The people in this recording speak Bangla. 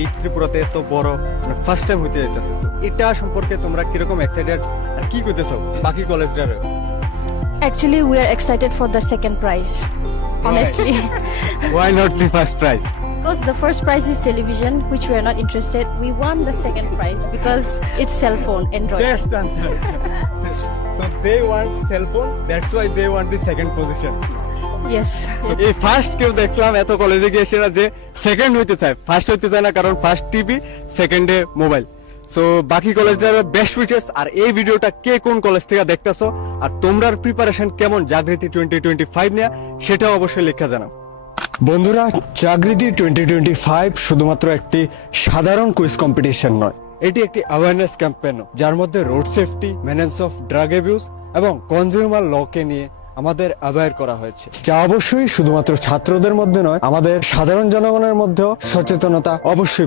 এই ত্রিপুরাতে এত বড় মানে ফার্স্ট টাইম হইতে যাইতেছে, তো এটা সম্পর্কে তোমরা কিরকম এক্সাইটেড আর কি কইতেছো বাকি কলেজরা? Actually, we are excited for the second prize. Honestly, Why not the first prize? because the first prize is television, which we are not interested. We won the second prize because it's cell phone, Android. Best answer. So they want cell phone, that's why they want the second position. Yes. এই ফার্স্ট কেউ দেখলাম এত কলেজে গিয়ে সেটা যে সেকেন্ড হইতে চায়, ফার্স্ট হইতে চায় না, কারণ ফার্স্ট টিভি, সেকেন্ডে মোবাইল। সো বাকি কলেজটার বেস্ট উইচেস। আর এই ভিডিওটা কে কোন কলেজ থেকে দেখতেছো আর তোমরার প্রিপারেশন কেমন জাগৃতি 2025 নিয়ে, সেটাও অবশ্যই লেখা জানাও। বন্ধুরা, জাগৃতি 2025 শুধুমাত্র একটি সাধারণ কুইজ কম্পিটিশন নয়, এটি একটি অ্যাওয়ারনেস ক্যাম্পেইন যার মধ্যে road safety, menace of drug abuse এবং কনজিউমার লকে নিয়ে আমাদের অ্যাওয়্যার করা হয়েছে, যা অবশ্যই শুধুমাত্র ছাত্রদের মধ্যে নয়, আমাদের সাধারণ জনগণের মধ্যেও সচেতনতা অবশ্যই